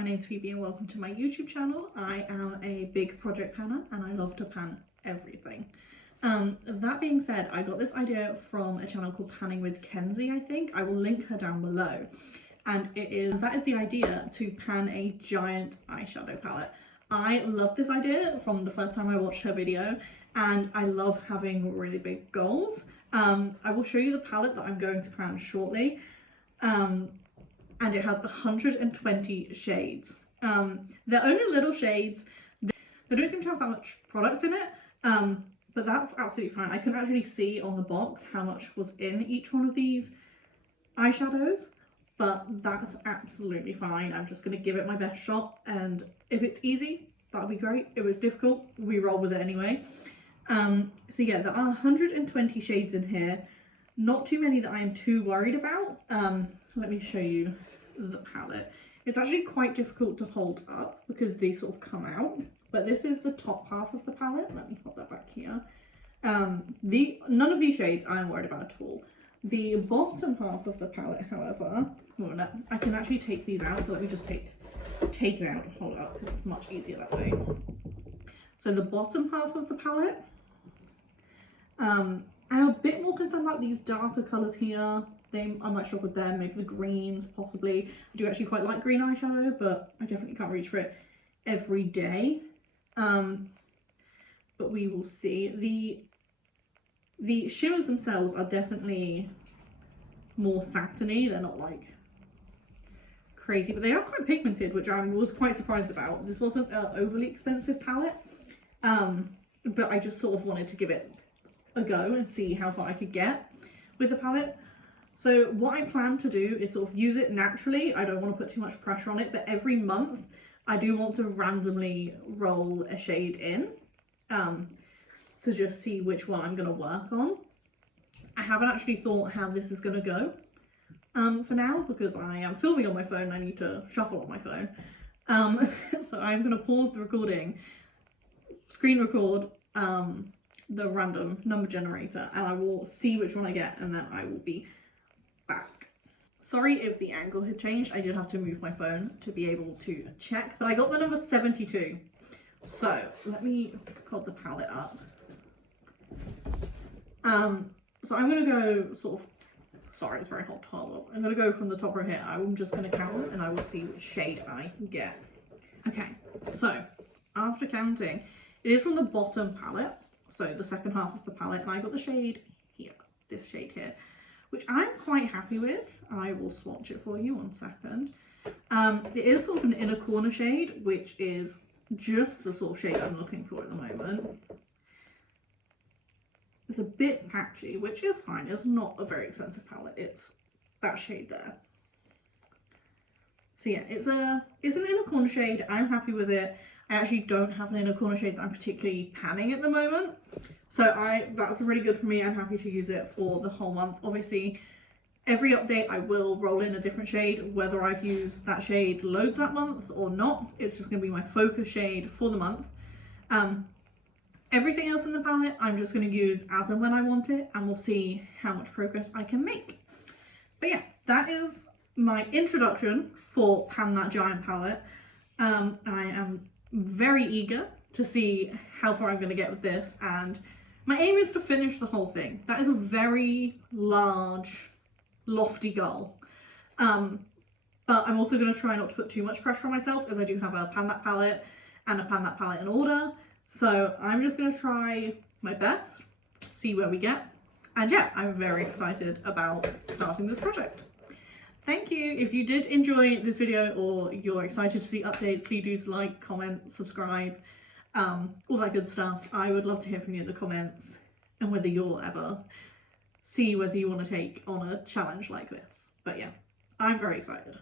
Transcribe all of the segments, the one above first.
my name's Phoebe and welcome to my YouTube channel. I am a big project panner and I love to pan everything. That being said, I got this idea from a channel called Panning with Kenzie, I think. I will link her down below. And that is the idea, to pan a giant eyeshadow palette. I love this idea from the first time I watched her video, and I love having really big goals. I will show you the palette that I'm going to pan shortly. And it has 120 shades. They're only little shades. They don't seem to have that much product in it, but that's absolutely fine. I couldn't actually see on the box how much was in each one of these eyeshadows, but that's absolutely fine. I'm just going to give it my best shot, and if it's easy, that'll be great. If it's difficult, we roll with it anyway. So yeah, there are 120 shades in here. Not too many that I am too worried about. Let me show you the palette. It's actually quite difficult to hold up because these sort of come out, but this is the top half of the palette. Let me pop that back here. None of these shades I'm worried about at all. The bottom half of the palette, however, I can actually take these out, so let me just take it out and hold it up because it's much easier that way. So the bottom half of the palette, I'm a bit more concerned about these darker colours here. I might struggle with them, maybe the greens possibly. I do actually quite like green eyeshadow, but I definitely can't reach for it every day. But we will see. The shimmers themselves are definitely more satiny. They're not like crazy, but they are quite pigmented, which I was quite surprised about. This wasn't an overly expensive palette, but I just sort of wanted to give it a go and see how far I could get with the palette. So what I plan to do is sort of use it naturally. I don't want to put too much pressure on it, but every month I do want to randomly roll a shade in to just see which one I'm going to work on. I haven't actually thought how this is going to go for now, because I am filming on my phone. I need to shuffle on my phone. So I'm going to pause the recording, screen record the random number generator, and I will see which one I get, and then I will be back. Sorry if the angle had changed. I did have to move my phone to be able to check, but I got the number 72. So let me put the palette up. So I'm gonna go sort of, sorry, it's very hot to hold up. I'm gonna go from the top right here. I'm just gonna count and I will see which shade I get. Okay, so after counting, it is from the bottom palette, so the second half of the palette, and I got the shade here, this shade here, which I'm quite happy with. I will swatch it for you 1 second. It is sort of an inner corner shade, which is just the sort of shade I'm looking for at the moment. It's a bit patchy, which is fine. It's not a very expensive palette. It's that shade there. So yeah, it's an inner corner shade. I'm happy with it. I actually don't have an inner corner shade that I'm particularly panning at the moment. So that's really good for me. I'm happy to use it for the whole month. Obviously, every update I will roll in a different shade, whether I've used that shade loads that month or not. It's just going to be my focus shade for the month. Everything else in the palette, I'm just going to use as and when I want it, and we'll see how much progress I can make. But yeah, that is my introduction for Pan That Giant palette. I am very eager to see how far I'm going to get with this, and my aim is to finish the whole thing. That is a very large, lofty goal. But I'm also going to try not to put too much pressure on myself, as I do have a Pan That palette and a Pan That palette in order. So I'm just going to try my best, see where we get. And yeah, I'm very excited about starting this project. Thank you. If you did enjoy this video or you're excited to see updates, please do like, comment, subscribe, all that good stuff. I would love to hear from you in the comments, and whether you'll ever see whether you want to take on a challenge like this. But yeah, I'm very excited.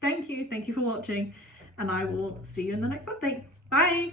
Thank you for watching, and I will see you in the next update. Bye!